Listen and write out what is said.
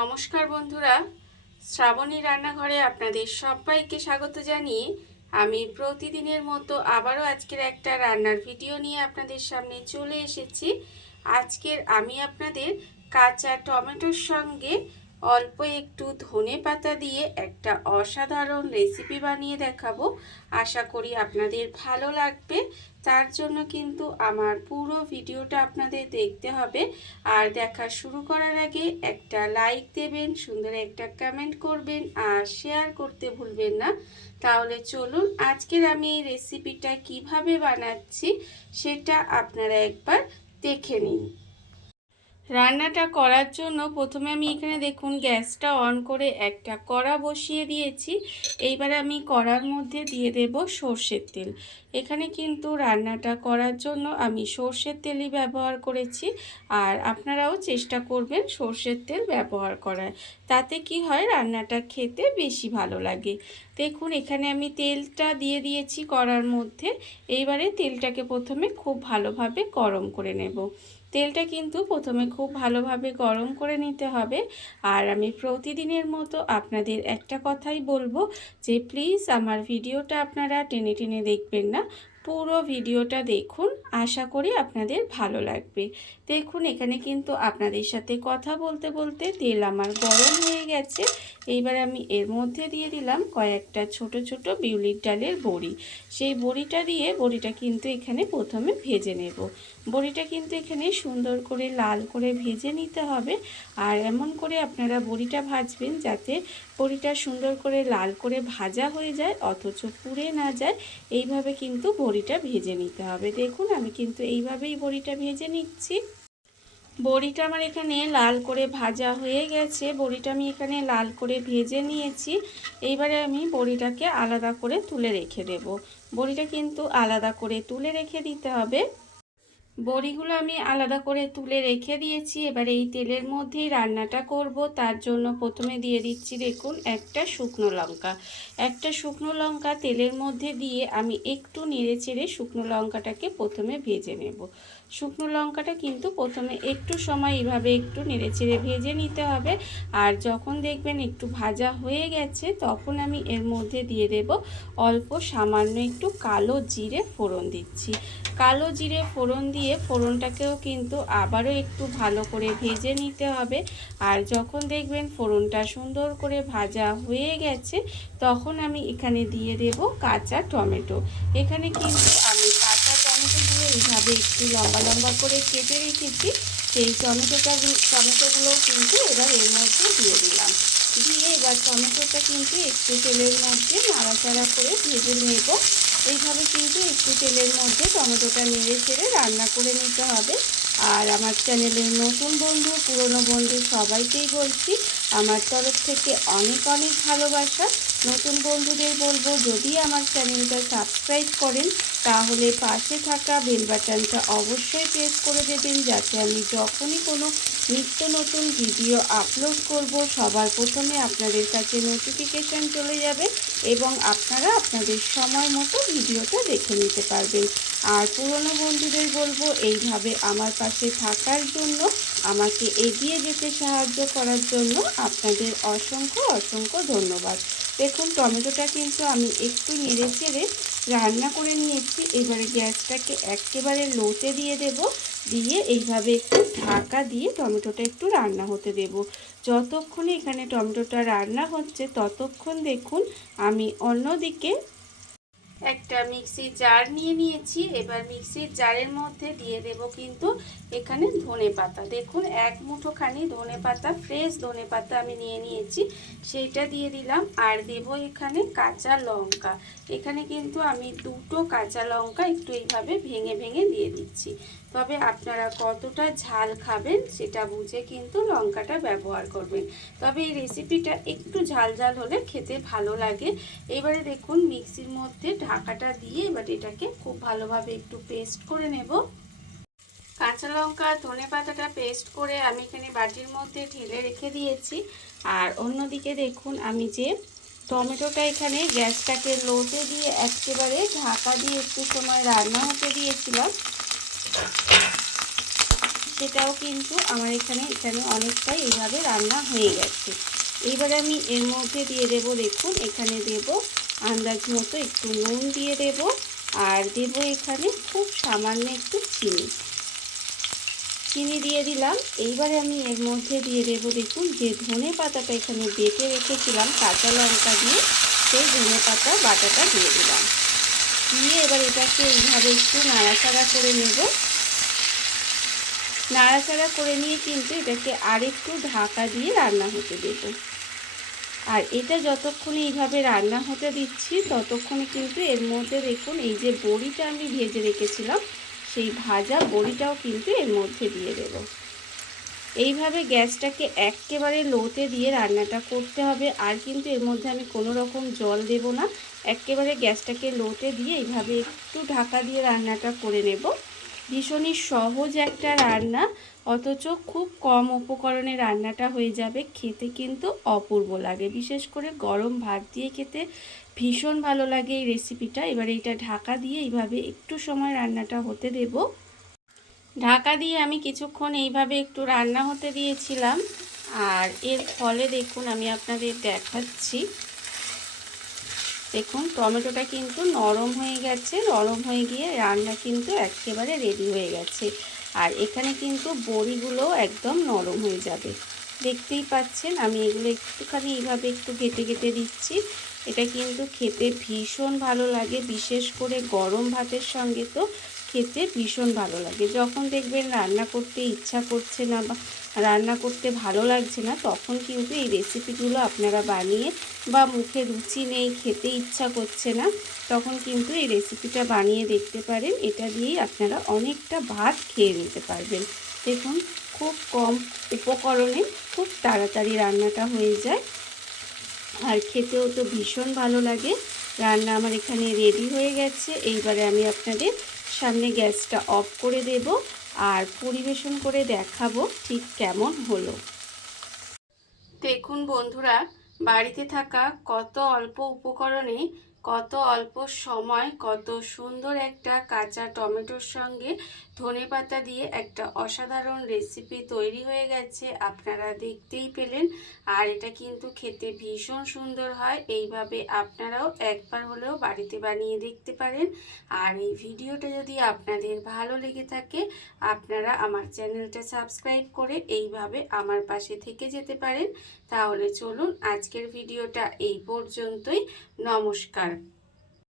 নমস্কার বন্ধুরা, শ্রাবণী রান্নাঘরে আপনাদের সবাইকে স্বাগত জানিয়ে আমি প্রতিদিনের মতো আবারও আজকের একটা রান্নার ভিডিও নিয়ে আপনাদের সামনে চলে এসেছি। আজকের আমি আপনাদের কাঁচা টমেটোর সঙ্গে অল্প একটু ধনেপাতা দিয়ে একটা অসাধারণ রেসিপি বানিয়ে দেখাবো। আশা করি আপনাদের ভালো লাগবে। তার জন্য কিন্তু আমার পুরো ভিডিওটা আপনাদের দেখতে হবে। আর দেখা শুরু করার আগে একটা লাইক দেবেন, সুন্দর একটা কমেন্ট করবেন আর শেয়ার করতে ভুলবেন না। তাহলে চলুন আজকের আমি এই রেসিপিটা কিভাবে বানাচ্ছি সেটা আপনারা একবার দেখে নিন। রান্নাটা করার জন্য প্রথমে আমি এখানে দেখুন গ্যাসটা অন করে একটা কড়া বসিয়ে দিয়েছি। এইবারে আমি কড়ার মধ্যে দিয়ে দেব সর্ষের তেল। এখানে কিন্তু রান্নাটা করার জন্য আমি সর্ষের তেলই ব্যবহার করেছি, আর আপনারাও চেষ্টা করবেন সর্ষের তেল ব্যবহার করার। তাতে কি হয়, রান্নাটা খেতে বেশি ভালো লাগে। দেখুন এখানে আমি তেলটা দিয়ে দিয়েছি কড়ার মধ্যে। এইবারে তেলটাকে প্রথমে খুব ভালোভাবে গরম করে নেব। তেলটা কিন্তু প্রথমে খুব ভালোভাবে গরম করে নিতে হবে। আর আমি প্রতিদিনের মতো আপনাদের একটা কথাই বলবো যে প্লিজ আমার ভিডিওটা আপনারা টেনে টেনে দেখবেন না, পুরো ভিডিওটা দেখুন। আশা করি আপনাদের ভালো লাগবে। দেখুন এখানে কিন্তু আপনাদের সাথে কথা বলতে বলতে তেল আমার গরম হয়ে গেছে। এইবার আমি এর মধ্যে দিয়ে দিলাম কয়েকটা ছোট ছোট বিউলির ডালের বড়ি। সেই বড়িটা দিয়ে বড়িটা কিন্তু এখানে প্রথমে ভেজে নেব। বড়িটা কিন্তু এখানে সুন্দর করে লাল করে ভেজে নিতে হবে। আর এমন করে আপনারা বড়িটা ভাজবেন যাতে বড়িটা সুন্দর করে লাল করে ভাজা হয়ে যায় অথচ পুড়ে না যায়। এইভাবে কিন্তু বড়িটা ভেজে নিতে হবে। দেখুন আমি কিন্তু এইভাবেই বড়িটা ভেজে নিচ্ছি। বড়িটা আমার এখানে লাল করে ভাজা হয়ে গেছে। বড়িটা আমি এখানে লাল করে ভেজে নিয়েছি। এইবারে আমি বড়িটাকে আলাদা করে তুলে রেখে দেব। বড়িটা কিন্তু আলাদা করে তুলে রেখে দিতে হবে। বড়িগুলো আমি আলাদা করে তুলে রেখে দিয়েছি। এবার এই তেলের মধ্যেই রান্নাটা করব। তার জন্য প্রথমে দিয়ে দিচ্ছি দেখুন একটা শুকনো লঙ্কা। একটা শুকনো লঙ্কা তেলের মধ্যে দিয়ে আমি একটু নেড়ে চেড়ে শুকনো লঙ্কাটাকে প্রথমে ভেজে নেব। শুকনো লঙ্কাটা কিন্তু প্রথমে একটু সময় এইভাবে একটু নেড়ে চেড়ে ভেজে নিতে হবে। আর যখন দেখবেন একটু ভাজা হয়ে গেছে তখন আমি এর মধ্যে দিয়ে দেব অল্প সামান্য একটু কালো জিরে ফোড়ন দিচ্ছি। কালো জিরে ফোড়ন দিয়ে ফোড়নটাকেও কিন্তু আবারও একটু ভালো করে ভেজে নিতে হবে। আর যখন দেখবেন ফোড়নটা সুন্দর করে ভাজা হয়ে গেছে তখন আমি এখানে দিয়ে দেব কাঁচা টমেটো। এখানে কিন্তু আমি কাঁচা টমেটোগুলো এইভাবে একটু লম্বা লম্বা করে কেটে রেখেছি। সেই টমেটোগুলো কিন্তু এবার এর মধ্যে দিয়ে দিলাম। দিয়ে এবার টমেটোটা কিন্তু একটু তেলের মধ্যে নাড়াচাড়া করে ভেজে নেব। এইভাবে কিন্তু একটু তেলের মধ্যে টমেটোটা নেড়ে চেড়ে রান্না করে নিতে হবে। আর আমার চ্যানেলের নতুন বন্ধু পুরনো বন্ধু সবাইকেই বলছি আমার তরফ থেকে অনেক অনেক ভালোবাসা। নতুন বন্ধুদের বলবো যদি আমার চ্যানেলটা সাবস্ক্রাইব করেন তাহলে পাশে থাকা বেল বাটনটা অবশ্যই প্রেস করে দেবেন, যাতে আমি যখনই কোনো নিত্য নতুন ভিডিও আপলোড করব সবার প্রথমে আপনাদের কাছে নোটিফিকেশান চলে যাবে এবং আপনারা আপনাদের সময় মতো ভিডিওটা দেখে নিতে পারবেন। আর পুরনো বন্ধুদের বলবো এইভাবে আমার পাশে থাকার জন্য, আমাকে এগিয়ে যেতে সাহায্য করার জন্য আপনাদের অসংখ্য অসংখ্য ধন্যবাদ। দেখুন টমেটোটা কিন্তু আমি একটু নেড়ে চেড়ে রান্না করে নিয়েছি। এবারে গ্যাসটাকে একেবারে লোতে দিয়ে দেব। দিয়ে এইভাবে একটু ঢাকা দিয়ে টমেটোটা একটু রান্না হতে দেব। যতক্ষণে এখানে টমেটোটা রান্না হচ্ছে ততক্ষণ দেখুন আমি অন্যদিকে একটা মিক্সির জার নিয়ে নিয়েছি। এবার মিক্সির জারের মধ্যে দিয়ে দেব কিন্তু এখানে ধনেপাতা। দেখুন এক মুঠোখানি ধনেপাতা, ফ্রেশ ধনেপাতা আমি নিয়ে নিয়েছি, সেইটা দিয়ে দিলাম। আর দেব এখানে কাঁচা লঙ্কা। এখানে কিন্তু আমি দুটো কাঁচা লঙ্কা একটু এইভাবে ভেঙে ভেঙে দিয়ে দিচ্ছি। তবে আপনারা কতটা ঝাল খাবেন সেটা বুঝে কিন্তু লঙ্কাটা ব্যবহার করবেন। তবে এই রেসিপিটা একটু ঝাল ঝাল হলে খেতে ভালো লাগে। এবারে দেখুন মিক্সির মধ্যে ঢাকাটা দিয়ে এবার এটাকে খুব ভালোভাবে একটু পেস্ট করে নেব। কাঁচা লঙ্কা ধনেপাতাটা পেস্ট করে আমি এখানে বাটির মধ্যে ঢেলে রেখে দিয়েছি। আর অন্যদিকে দেখুন আমি যে টমেটোটা এখানে গ্যাসটাকে লোতে দিয়ে একেবারে ঢাকা দিয়ে একটু সময় রান্না হতে দিয়েছিলাম, সেটাও কিন্তু আমার এখানে অনেকটাই এইভাবে রান্না হয়ে গেছে। এইবারে আমি এর মধ্যে দিয়ে দেব, দেখুন এখানে দেব আন্দাজ মতো একটু নুন দিয়ে দেব, আর দেব এখানে খুব সামান্য একটু চিনি দিয়ে দিলাম। এইবারে আমি এর মধ্যে দিয়ে দেব, দেখুন যে ধনে পাতাটা এখানে বেটে রেখেছিলাম কাঁচা লঙ্কা দিয়ে, সেই ধনে পাতা বাটাটা দিয়ে দিলাম। দিয়ে এবার এটাকে এইভাবে একটু নাড়াচাড়া করে নেব। নাড়াচাড়া করে নিয়ে কিন্তু এটাকে আরেকটু ঢাকা দিয়ে রান্না হতে দেব। আর এটা যতক্ষণ এইভাবে রান্না হতে দিচ্ছি ততক্ষণে কিন্তু এর মধ্যে দেখুন এই যে বড়িটা আমি ভেজে রেখেছিলাম, সেই ভাজা বড়িটাও কিন্তু এর মধ্যে দিয়ে দেব। এইভাবে গ্যাসটাকে একেবারে লোতে দিয়ে রান্নাটা করতে হবে। আর কিন্তু এর মধ্যে আমি কোনো রকম জল দেব না, একেবারে গ্যাসটাকে লোতে দিয়ে এইভাবে একটু ঢাকা দিয়ে রান্নাটা করে নেব। ভীষণই সহজ একটা রান্না, অথচ খুব কম উপকরণে রান্নাটা হয়ে যাবে, খেতে কিন্তু অপূর্ব লাগে। বিশেষ করে গরম ভাত দিয়ে খেতে ভীষণ ভালো লাগে এই রেসিপিটা। এবারে এটা ঢাকা দিয়ে এইভাবে একটু সময় রান্নাটা হতে দেব। ঢাকা দিয়ে আমি কিছুক্ষণ এইভাবে একটু রান্না হতে দিয়েছিলাম, আর এর ফলে দেখুন আমি আপনাদের দেখাচ্ছি, দেখুন টমেটোটা কিন্তু নরম হয়ে গেছে, নরম হয়ে গিয়ে রান্না কিন্তু একেবারে রেডি হয়ে গেছে। আর এখানে কিন্তু বড়িগুলোও একদম নরম হয়ে যাবে, দেখতেই পাচ্ছেন। আমি এগুলো একটুখানি এইভাবে একটু ঘেটে ঘেটে দিচ্ছি। এটা কিন্তু খেতে ভীষণ ভালো লাগে, বিশেষ করে গরম ভাতের সঙ্গে তো খেতে ভীষণ ভালো লাগে। যখন দেখবেন রান্না করতে ইচ্ছা করছে না বা রান্না করতে ভালো লাগছে না, তখন কিন্তু এই রেসিপিগুলো আপনারা বানিয়ে, বা মুখে রুচি নেই খেতে ইচ্ছা করছে না, তখন কিন্তু এই রেসিপিটা বানিয়ে দেখতে পারেন। এটা দিয়েই আপনারা অনেকটা ভাত খেয়ে নিতে পারবেন। দেখুন খুব কম উপকরণে খুব তাড়াতাড়ি রান্নাটা হয়ে যায়, আর খেতেও তো ভীষণ ভালো লাগে। রান্না আমার এখানে রেডি হয়ে গেছে। এইবারে আমি আপনাদের সামনে গ্যাসটা অফ করে দেব আর পরিবেশন করে দেখাবো ঠিক কেমন হলো। দেখুন বন্ধুরা, বাড়িতে থাকা কত অল্প উপকরণে, কত অল্প সময়, কত সুন্দর একটা কাঁচা টমেটোর সঙ্গে ধনেপাতা দিয়ে একটা অসাধারণ রেসিপি তৈরি হয়ে গেছে, আপনারা দেখতেই পেলেন। আর এটা কিন্তু খেতে ভীষণ সুন্দর হয়। এইভাবে আপনারাও একবার হলেও বাড়িতে বানিয়ে দেখতে পারেন। আর এই ভিডিওটা যদি আপনাদের ভালো লেগে থাকে, আপনারা আমার চ্যানেলটা সাবস্ক্রাইব করে এইভাবে আমার পাশে থেকে যেতে পারেন। তাহলে চলুন আজকের ভিডিওটা এই পর্যন্তই। নমস্কার।